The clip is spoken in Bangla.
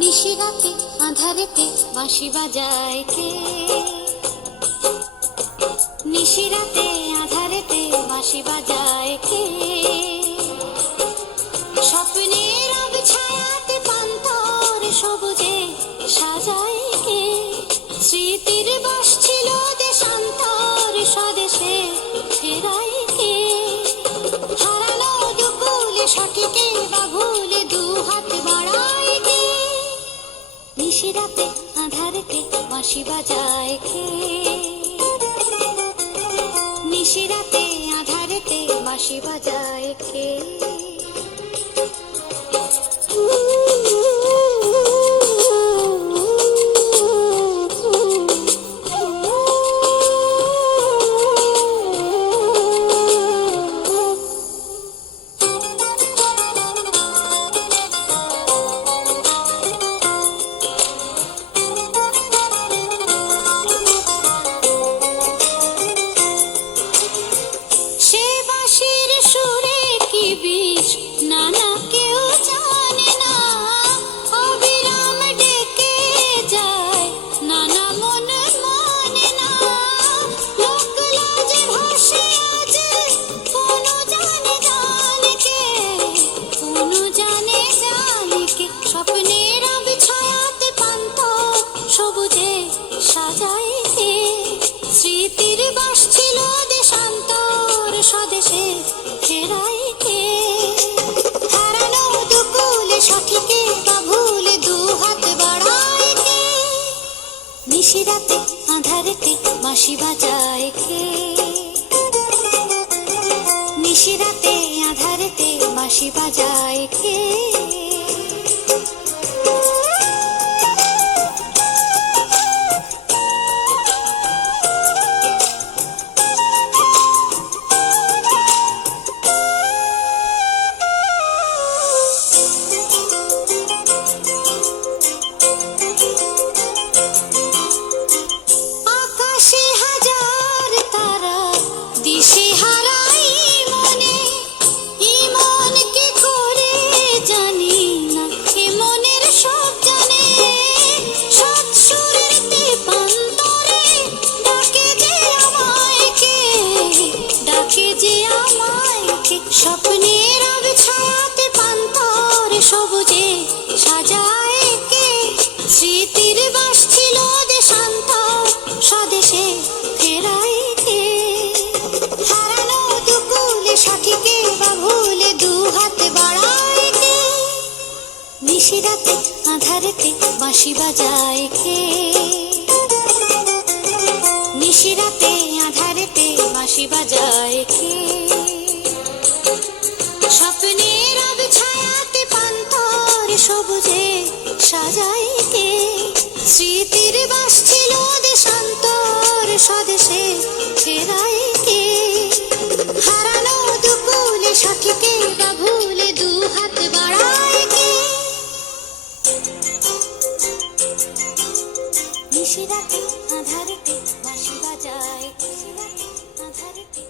নিশিরাতে আঁধারেতে বাঁশি বাজায় কে? নিশিরাতে আঁধারেতে বাঁশি বাজায় কে? স্বপ্নের ছায়াতে পান্তর সবুজে সাজায় কে? স্মৃতির বাস ছিল দেশান্তর স্বদেশে ফেরায় কে? হারানো দুকুলে সঠিকে বা ভুলে দু হাত বাড়ায় কে? নিশিরাতে আঁধারেতে বাঁশি বাজায় কে? নিশিরাতে আঁধারেতে বাঁশি বাজায় কে? স্মৃতির বাস ছিল দেশান্তর স্বদেশে ফেরায় কে? হারানো দুকুলে সঠিকে বা ভুলে দু হাত বাড়ায় কে? নিশিরাতে আঁধারেতে বাঁশি বাজায় কে? নিশিরাতে আঁধারেতে বাঁশি বাজায় কে? স্বপ্নের ছায়াতে পান্তর সবুজে সাজায় কে? স্মৃতির বাস ছিল দেশান্তর স্বদেশে ফেরায় কে? হারানো দুকুলে সঠিকে বা ভুলে দু হাত বাড়ায় কে? নিশিরাতে আঁধারেতে বাঁশি বাজায় কে? নিশিরাতে আঁধারেতে বাঁশি বাজায় কে? স্বপ্নের ছায়াতে পান্তর সবুজে সাজায় কে? স্মৃতির বাস ছিল দেশান্তর স্বদেশে ফেরায় কে? হারানো দুকুলে সঠিকে বা ভুলে দু হাত বাড়ায় কে? নিশিরাতে আঁধারেতে বাঁশি বাজায় কে? নিশিরাতে আঁধারেতে